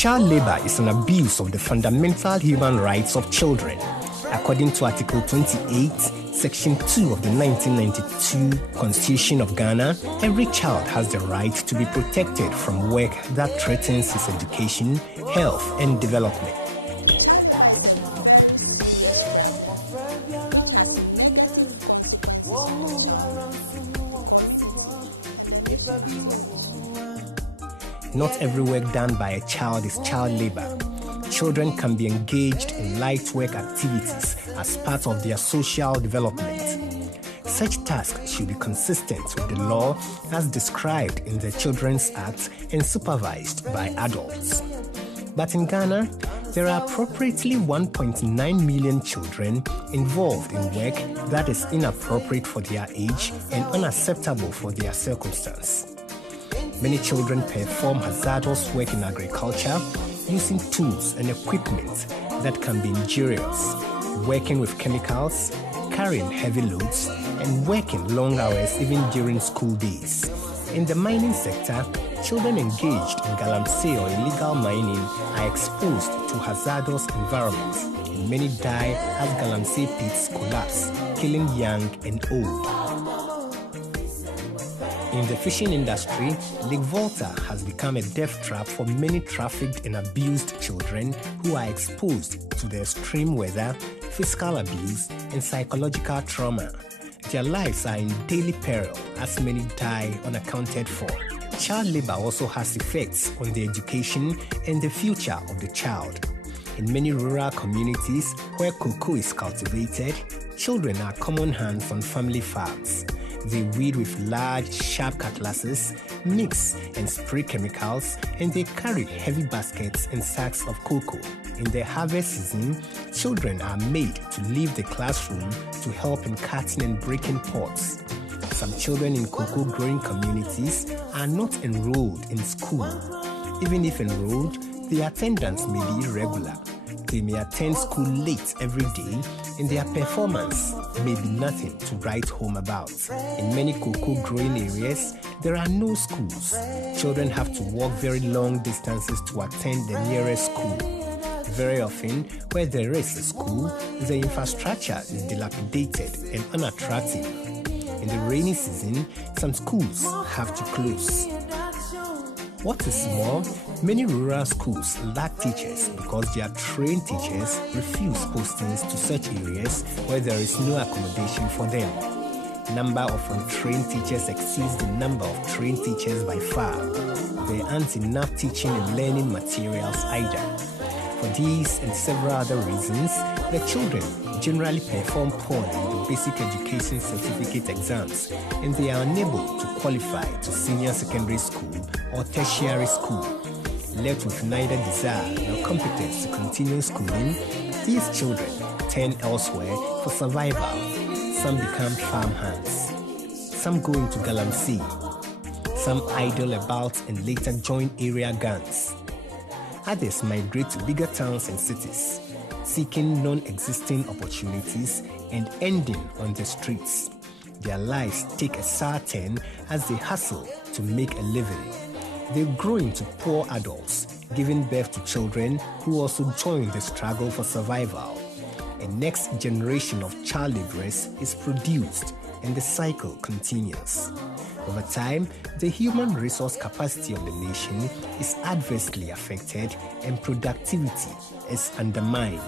Child labor is an abuse of the fundamental human rights of children. According to Article 28, Section 2 of the 1992 Constitution of Ghana, every child has the right to be protected from work that threatens his education, health, and development. Child labor is a very serious problem which has negative consequences on the child, the community, and the nation at large. Not every work done by a child is child labor. Children can be engaged in light work activities as part of their social development. Such tasks should be consistent with the law as described in the Children's Act and supervised by adults. But in Ghana, there are approximately 1.9 million children involved in work that is inappropriate for their age and unacceptable for their circumstance. Many children perform hazardous work in agriculture using tools and equipment that can be injurious, working with chemicals, carrying heavy loads, and working long hours even during school days. In the mining sector, children engaged in galamsey or illegal mining are exposed to hazardous environments, and many die as galamsey pits collapse, killing young and old. In the fishing industry, Lake Volta has become a death trap for many trafficked and abused children who are exposed to the extreme weather, physical abuse, and psychological trauma. Their lives are in daily peril as many die unaccounted for. Child labor also has effects on the education and the future of the child. In many rural communities where cocoa is cultivated, children are common hands on family farms. They weed with large, sharp cutlasses, mix and spray chemicals, and they carry heavy baskets and sacks of cocoa. In the harvest season, children are made to leave the classroom to help in cutting and breaking pods. Some children in cocoa growing communities are not enrolled in school. Even if enrolled, the attendance may be irregular. They may attend school late every day, and their performance may be nothing to write home about. In many cocoa growing areas, there are no schools. Children have to walk very long distances to attend the nearest school. Very often, where there is a school, the infrastructure is dilapidated and unattractive. In the rainy season, some schools have to close. What is more, many rural schools lack teachers because their trained teachers refuse postings to such areas where there is no accommodation for them. The number of untrained teachers exceeds the number of trained teachers by far. There aren't enough teaching and learning materials either. For these and several other reasons, the children generally perform poorly in the basic education certificate exams, and they are unable to qualify to senior secondary school or tertiary school. Left with neither desire nor competence to continue schooling, these children turn elsewhere for survival. Some become farmhands. Some go into galamsey. Some idle about and later join area gangs. Others migrate to bigger towns and cities, seeking non-existing opportunities and ending on the streets. Their lives take a sour turn as they hustle to make a living. They grow into poor adults, giving birth to children who also join the struggle for survival. A next generation of child laborers is produced, and the cycle continues. Over time, the human resource capacity of the nation is adversely affected and productivity is undermined.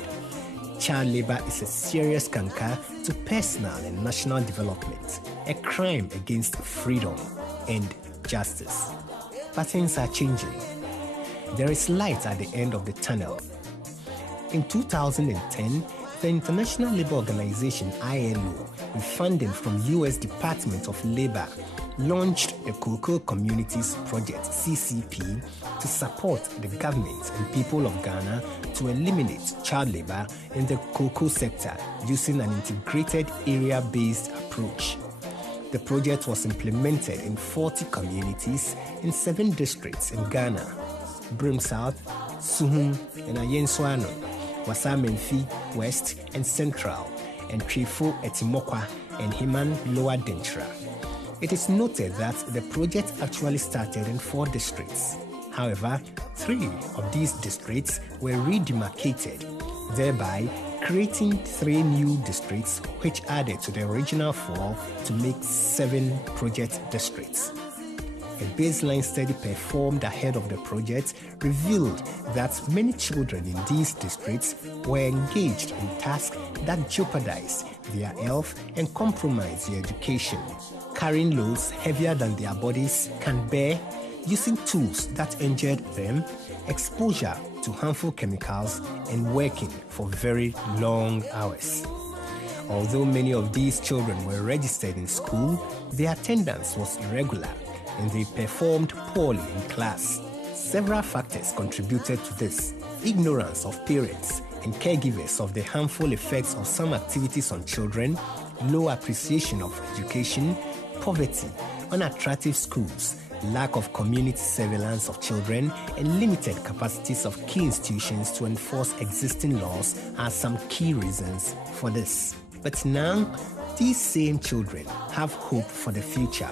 Child labor is a serious canker to personal and national development, a crime against freedom. and justice. But things are changing. There is light at the end of the tunnel. In 2010, the International Labour Organization ILO, with funding from US Department of Labor, launched the Cocoa Communities Project (CCP) to support the government and people of Ghana to eliminate child labor in the cocoa sector using an integrated area-based approach. The project was implemented in 40 communities in 7 districts in Ghana: Brim South, Suhum, and Ayenswano, Wasamenfi West and Central, and Trifo Etimokwa and Himan Lower Dentra. It is noted that the project actually started in 4 districts. However, 3 of these districts were redemarcated, thereby creating 3 new districts which added to the original 4 to make 7 project districts. A baseline study performed ahead of the project revealed that many children in these districts were engaged in tasks that jeopardized their health and compromised their education, carrying loads heavier than their bodies can bear, using tools that injured them, exposure to harmful chemicals, and working for very long hours. Although many of these children were registered in school, their attendance was irregular and they performed poorly in class. Several factors contributed to this: ignorance of parents and caregivers of the harmful effects of some activities on children, low appreciation of education, poverty, unattractive schools, lack of community surveillance of children, and limited capacities of key institutions to enforce existing laws are some key reasons for this. But now, these same children have hope for the future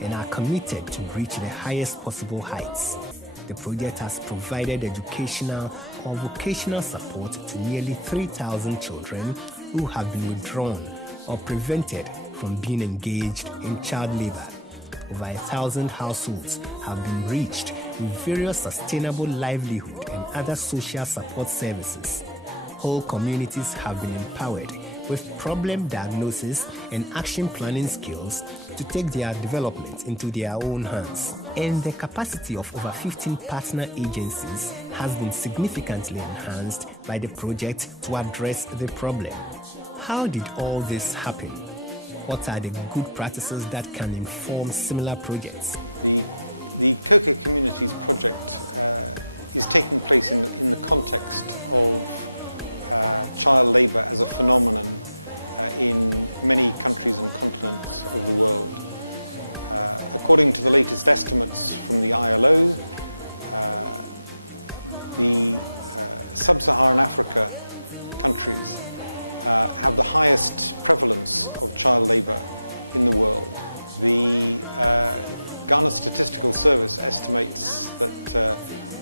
and are committed to reach the highest possible heights. The project has provided educational or vocational support to nearly 3,000 children who have been withdrawn or prevented from being engaged in child labor. Over 1,000 households have been reached with various sustainable livelihood and other social support services. Whole communities have been empowered with problem diagnosis and action planning skills to take their development into their own hands. And the capacity of over 15 partner agencies has been significantly enhanced by the project to address the problem. How did all this happen? What are the good practices that can inform similar projects? The Cocoa Communities Project is taking place in the context of child labour as a phenomenon in many countries and continents of the world. According to the latest estimates from the ILO, the sub-Saharan Africa countries have the highest prevalence of child labour in the world. The Ghana Statistical Service estimates that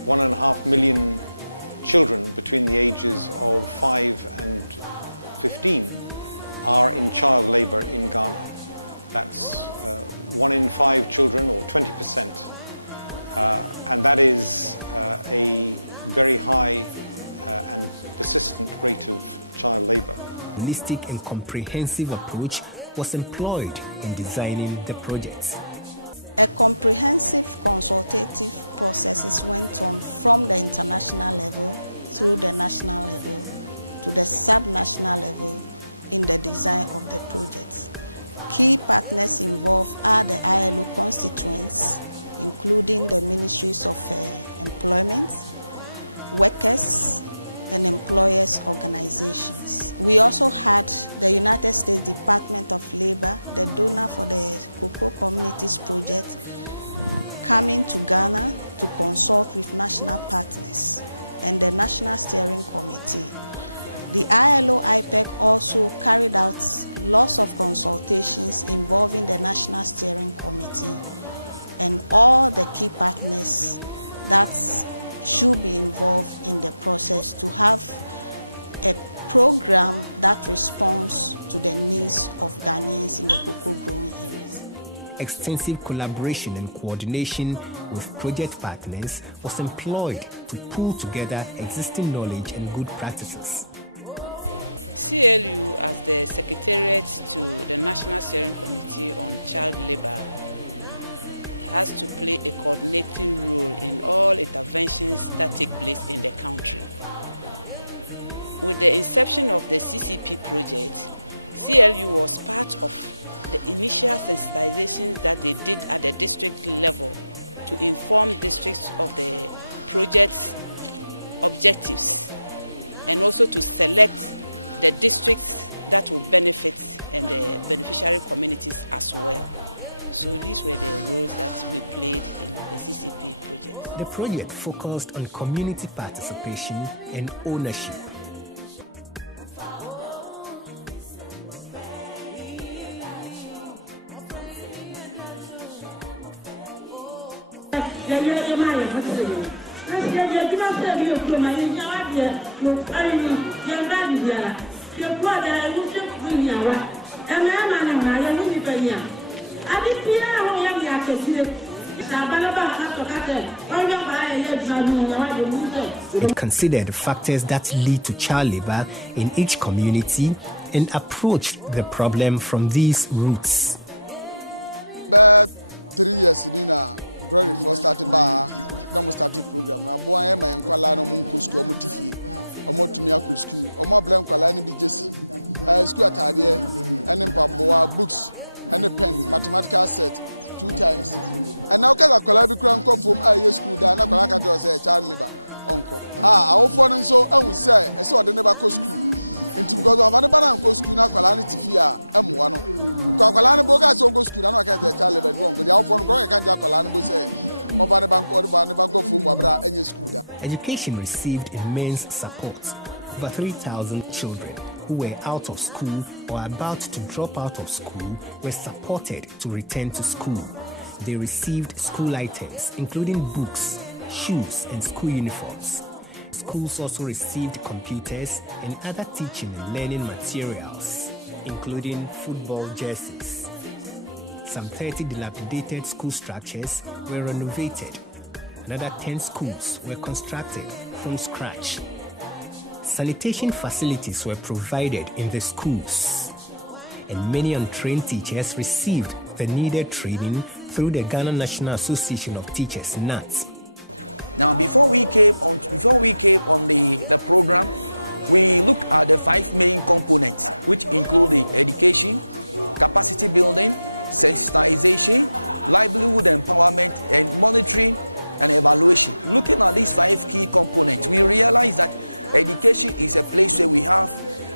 1.5 million children between the ages of 5 and 15 are in child labour in Ghana. That's 1 in 5 children, or 20%. And that is a very high and persistent rate of child labour. A holistic and comprehensive approach was employed in designing the projects. A comprehensive consultative process went on from the international level through the national level to the sub-national level in the design of the projects. Key partners involved are the ILO constituents, including the ministries of employment, workers, and employers' organizations. We also had the United States Department of Labor, the donor for the Cocoa Communities Project, coming to Ghana to consult with national partners and the National Steering Committee. The ILO-IPEC also carried out lots of consultations involving the National Steering Committee and all the key partners that should be involved in the process to have a program that responds to the needs of Ghanaians in the cocoa growing areas. Extensive collaboration and coordination with project partners was employed to pull together existing knowledge and good practices. CLU, as the Secretariat to the National Steering Committee on Child Labour, has to play a coordinating role in all interventions that take place in the country. With the inception of the CCP project, CLU was part of the initial sensitizations that they did at the district level to inform districts of the project's objectives and also to select the districts that will benefit and the beneficiary communities as well. So these were the roles that we played in the CCP project. The project focused on community participation and ownership. It considered the factors that lead to child labor in each community and approached the problem from these roots. But 3 years in Glory for started bar, no started program. Now, boy, I am in Kuala Lumpur school, Motifi, or Motimia school, or more blank Kuala Lumpur school at Adia, and in Pamboa books and a pen, mathematical set 2 times. And now, because I could have from IO school, then I could have say child labor, uncle. I will phone so I will say, I saw the never go school. And because of another banana school, now Kuala Lumpur, M1. Kuala Lumpur so go school, I can't say child labor wrong, but the outfront I can't Kuala Lumpur say. Education received immense support. Over 3,000 children who were out of school or about to drop out of school were supported to return to school. They received school items, including books, shoes, and school uniforms. Schools also received computers and other teaching and learning materials, including football jerseys. Some 30 dilapidated school structures were renovated. Another 10 schools were constructed from scratch. Sanitation facilities were provided in the schools, and many untrained teachers received the needed training through the Ghana National Association of Teachers, NAT. Now, before we came on the program, we looked at the 5 main components, which include the education, capacity building, sensitization, livelihood empowerment, and monitoring and evaluation. Looking at these 5 key components, we realize that education is a place where we have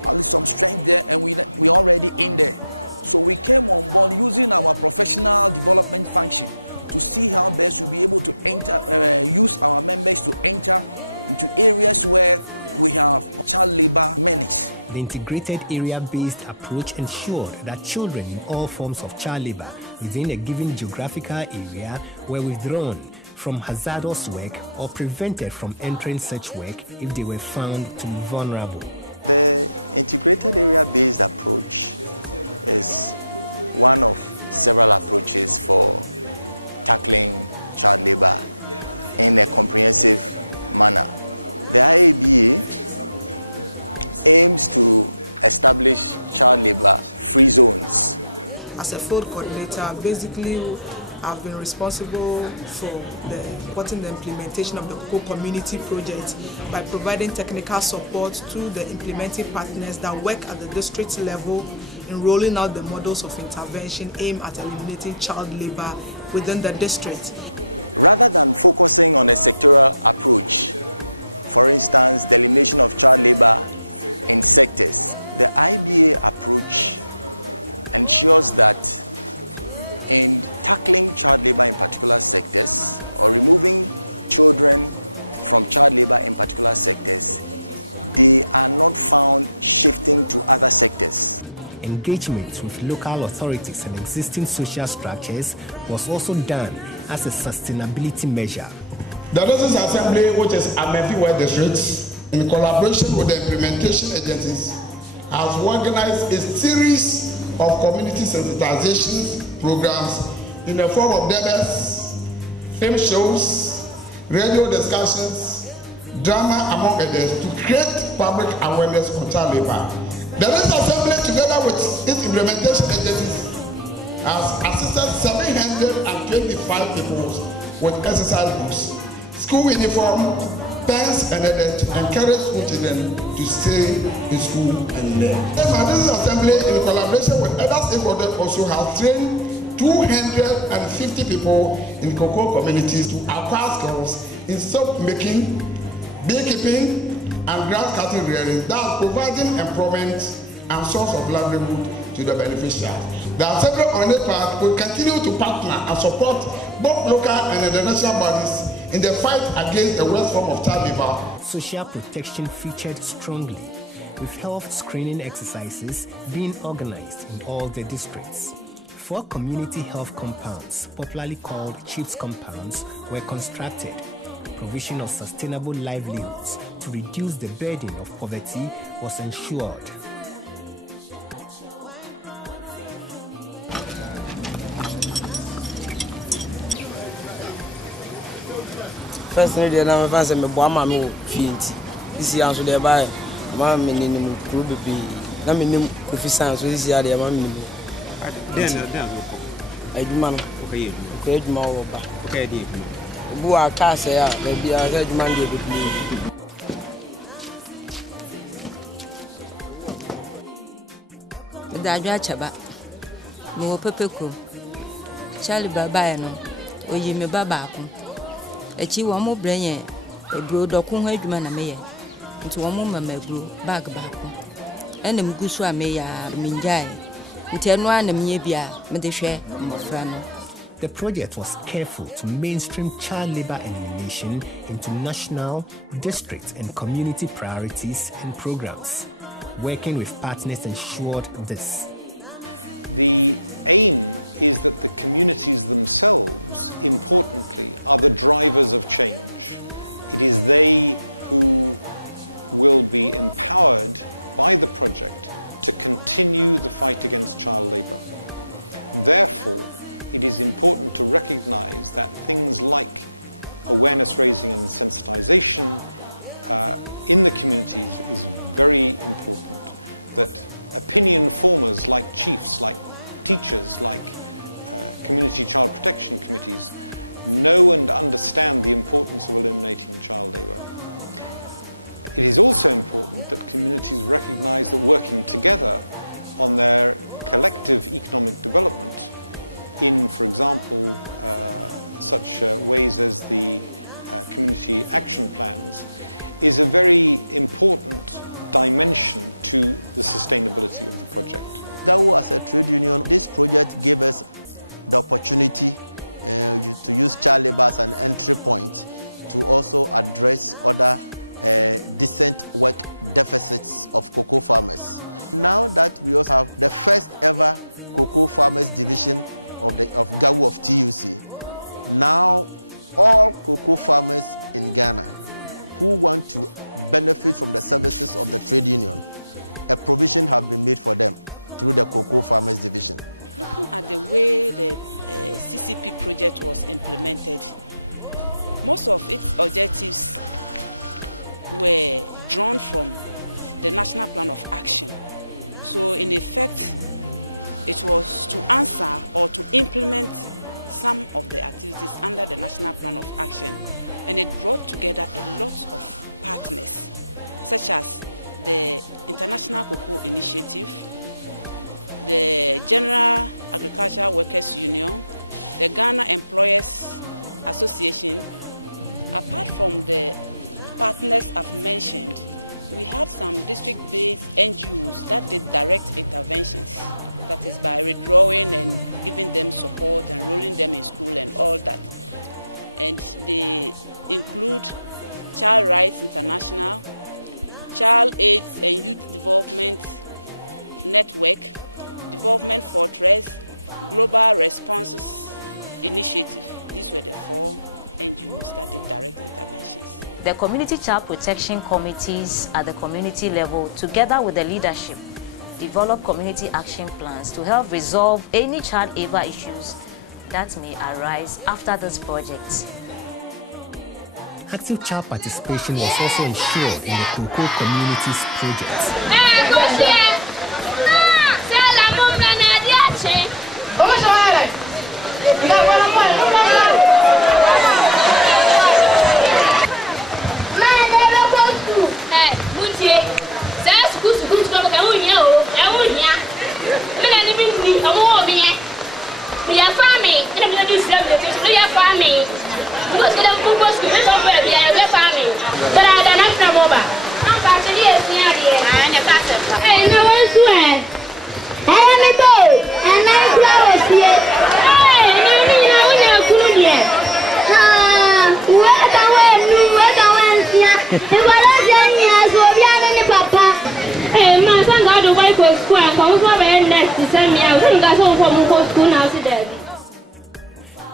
at least some strength there, and we're already in there. So we came on board using our professional development function to see how best we'll be able to use our members to enter into areas where we have child labor menace. The integrated area-based approach ensured that children in all forms of child labor within a given geographical area were withdrawn from hazardous work or prevented from entering such work if they were found to be vulnerable. The integrated area-based approach is one of several approaches for tackling child labor in a comprehensive manner. The IABA aims to establish child labor free zones. As a field coordinator, basically I've been responsible for supporting the implementation of the Cocoa Community Project by providing technical support to the implementing partners that work at the district level in rolling out the models of intervention aimed at eliminating child labor within the district. Rather than focusing on a sectoral approach, for instance, the elimination of child labor in sectors, the IBA approach ensures that in tackling child labor in particular sectors or removing children from child labor in particular sectors, they are not found shifting to other sectors. Engagement with local authorities and existing social structures was also done as a sustainability measure. The Business Assembly, which is Amefi District, in collaboration with the implementation agencies, has organized a series of community sensitization programs in the form of debates, film shows, radio discussions, drama, among others, to create public awareness for child labor. The Business Assembly, together with its implementation agencies, has assisted 725 5 people with exercise books, school uniform, pens, and encourage each of them to stay in school and learn. This assembly, in collaboration with other stakeholders, also have trained 250 people in cocoa communities to acquire skills in soap making, beekeeping, and grass cutting rearing, that providing employment and source of livelihood to the beneficiaries. The assembly on the path will continue to partner and support both local and international bodies in the fight against the worst form of child labor. Social protection featured strongly, with health screening exercises being organized in all the districts. 4 community health compounds, popularly called CHIPS compounds, were constructed. Provision of sustainable livelihoods to reduce the burden of poverty was ensured. First thing I never fancy me boy mama feet. This year so they buy mama me ni group be na me nim coffee science so this year they mama me. Then Adwuma no. Okay, adwuma. Okay, adwuma wo ba. Okay, dey adwuma. Bu aka say ya be bia say adwuma dey be play. Da adwa chaba. Me wo pepeko. Charlie baba no. Oyi me baba ko. Echi wo mo brenye ebro doku ho adwuma na meye. Nti wo mo mama ebro bag ba ko. Enem gusu a me ya minjai. Nti eno anem ye bia me de hwe fra no. The project was careful to mainstream child labor elimination into national, district, and community priorities and programs. Working with partners ensured this. The aim is that the communities themselves, importantly, are the drivers of change. It is they who will be empowered by the project to continue the fight against child labor. Therefore, it is important to recognize that things like awareness raising and sensitization in the communities is very important. That opinion formers like chiefs, like teachers, like community child protection committees know and understand the importance of eliminating child labor. It is also important that communities recognize that working together on their collective economic development in, for example, such ways as the community action plans is a very important dimension to the sustainability of the project. GAWU as a trade union, this project gave us the opportunity to use child labor as an entry point to also address other decent work deficits of cocoa farmers. Now that we also have the first ever cocoa farmers division of GAWU of TUC, now all cocoa farmers in Ghana who want to benefit from the services of the trade union, a provision have been made for them through the cocoa farmers division. Looking at the way the CCP project was implemented, most of its objectives were drawn from the National Plan of Action. So in effect, it was to answer or to implement some of the activities under the National Plan of Action. And it brought together a lot of partners, such as the International Cocoa Initiative, the General Agricultural Workers Union, the Ghana Employers Association. Apart from the partners I've mentioned, we had some district-based NGOs that did direct interventions. That is by redrawing and giving them support, enrolling them in school and all that. And they include Child Rights International, Child AIDS and Youth Development Network, Development Fortress, Global Responses Initiative. These were the 4 NGOs that did direct interventions. The community child protection committees at the community level, together with the leadership, develop community action plans to help resolve any child labor issues that may arise after this project. Active child participation was also ensured in the Cocoa Communities Project.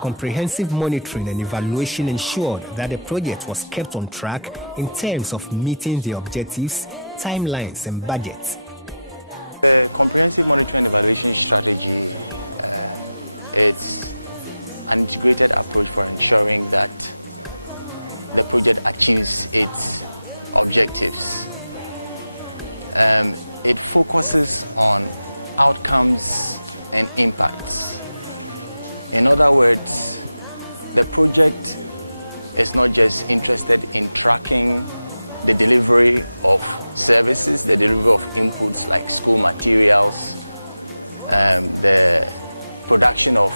Comprehensive monitoring and evaluation ensured that the project was kept on track in terms of meeting the objectives, timelines, and budgets. The comprehensive monitoring and evaluation strategy, it's an integrated approach for ensuring that the project achieves its objectives. It focuses on outcomes and impacts. In other words, the project is not just interested in tracking the delivery of services, the delivery of inputs like school materials, the production of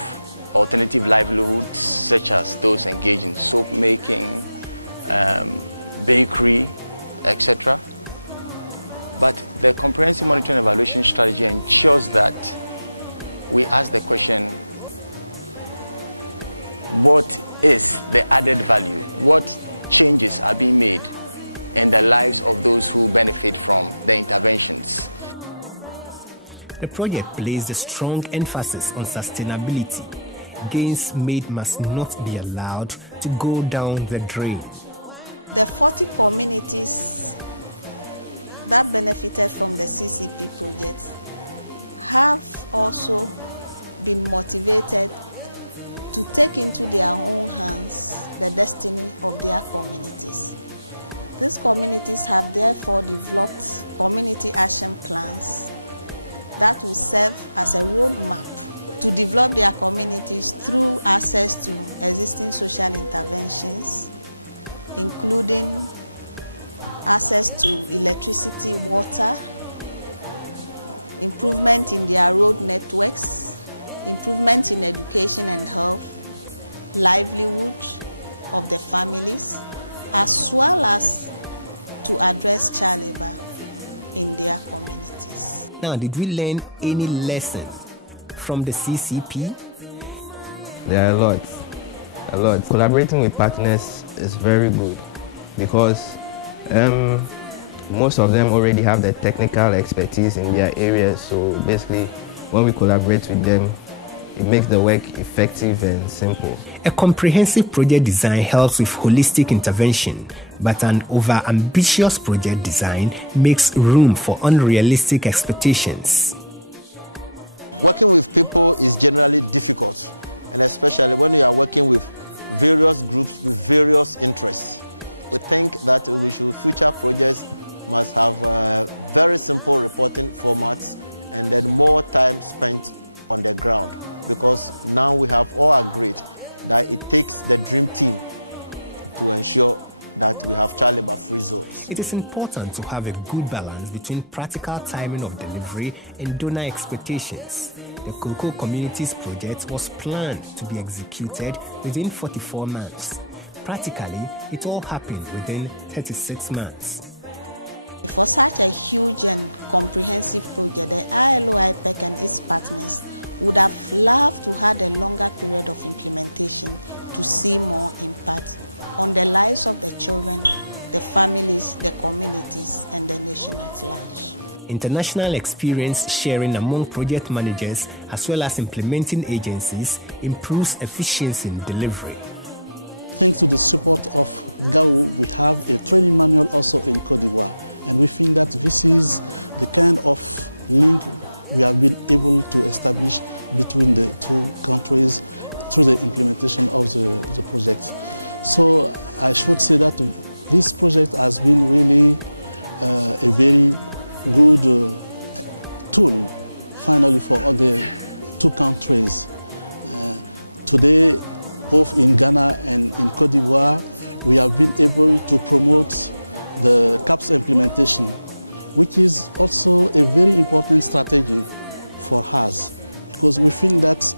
alternative livelihoods such as those engaged in soap making, bakery, etc. But the comprehensive monitoring and evaluation strategy ensures that we ask the question, what is the added value? What changes are being made in the lives of those who benefit from the interventions? The project placed a strong emphasis on sustainability. Gains made must not be allowed to go down the drain. The 40 communities that benefited from the CCP project have also been motivated to take into their own hands the destiny of their communities. These communities have therefore developed community action plans that will serve as a roadmap to develop their communities through access to existing social interventions, including access to electricity, water, improvement in their road networks, improvement in education and health, livelihood of the families, as well as to address child labor in their communities. Now, did we learn any lesson from the CCP? There are a lot. Collaborating with partners is very good because most of them already have the technical expertise in their areas. So basically, when we collaborate with them, it makes the work effective and simple. A comprehensive project design helps with holistic intervention, but an over-ambitious project design makes room for unrealistic expectations. Working with people is generally difficult, and especially when you are working with various groups with various interests. We think that future projects must have very simple reporting formats and then more time spent on the ground, because now we have all agreed that it takes the dream team to ensure that we have child labor-free zones. It is important to have a good balance between practical timing of delivery and donor expectations. The Cocoa Communities Project was planned to be executed within 44 months. Practically, it all happened within 36 months. For such a huge and comprehensive project, the ILO-IPEC and its partners would have loved to have a longer period of implementation to see more impact on the lives of the children, the families, the communities, and the nation at large. International experience sharing among project managers as well as implementing agencies improves efficiency in delivery. Thanks to the support of GAU, we have a training manual also in Côte d'Ivoire, and we think that this is the kind of link we have been able to establish between the two countries through the implementation of the project. So I should say that this project has been really a very good tool finally for all the two countries today, both in Ghana and in Côte d'Ivoire, we have been able to promote the CAPS implementation, which is also a very important strategy for us, because we think that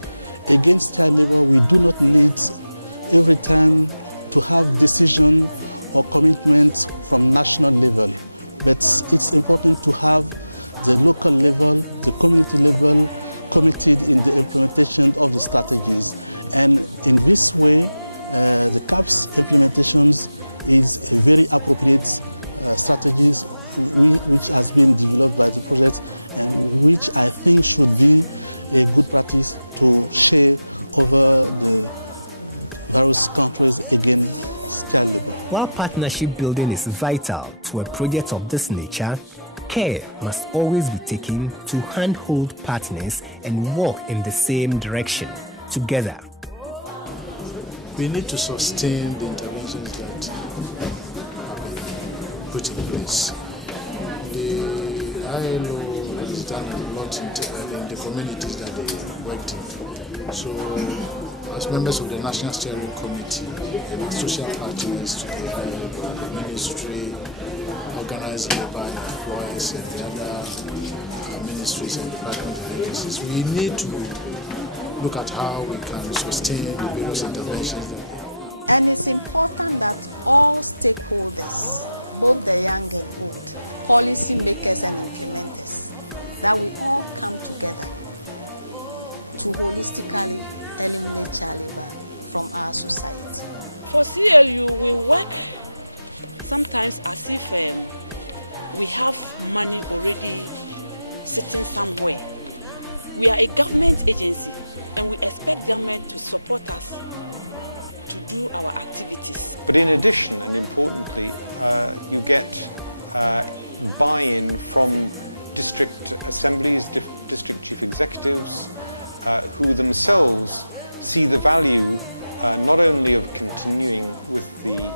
against child labor, we do not need every time to have decision or commitment from national level, but it's important to have the local level, the community level committed in the implementation of the strategies. And in this way, the CAPS implementations is a very appropriate strategies which has been developed by the project and which I think should be a good practice to share over the various countries against child labor. While partnership building is vital to a project of this nature, care must always be taken to handhold partners and walk in the same direction together. We need to sustain the interventions that have been put in place. The ILO has done a lot in the communities that they worked in. So, as members of the National Steering Committee and social partners to the ILO, the ministry, organized by employers and the other ministries and department agencies, we need to look at how we can sustain the various interventions that we have. And it's important that all stakeholders, both the young and old, policy makers and implementers, that we all come together to holistically eliminate child labor from our society. For CLU, we work sometimes as if we have money already sitting somewhere. We are a government agency and we expect government to support us to do our activities. But in addition, and importantly, you get buy-in from district assemblies, district chief executives, who themselves see the value not only of continuing with the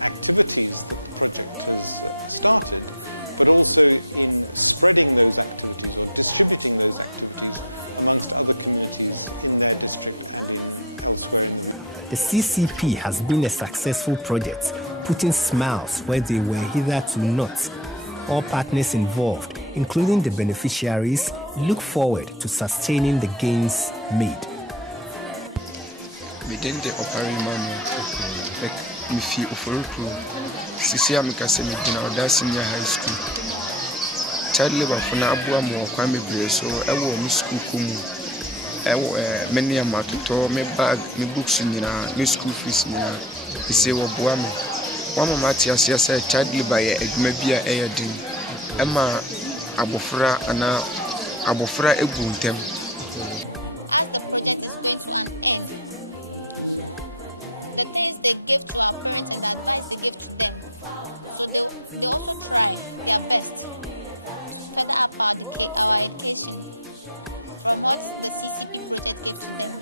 activities that the project has started, but also in spreading those activities or distributing those activities amongst other communities in their district and elsewhere in the region. The CCP has been a successful project, putting smiles where they were hitherto not. All partners involved, including the beneficiaries, look forward to sustaining the gains made. Within the operating manual, me feel for Sisi Amikase me in senior high school. Child labor for na abua mo kwame bre so ewo mi school kumu. Many amatoto me bag me books nyina me school fees nyina. Ise wo boa me. One mama tiasia say child labor ye adwuma bia eye din. Ema abofra ana abofra egu ntem. As the project is going to an end, the things they give to our parents and the advice they give to them, so they also try their best to further up our education from what the CCP project gave to them.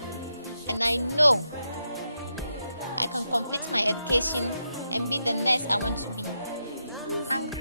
And I know I can complete my education and be the nurse I want to be. Thanks.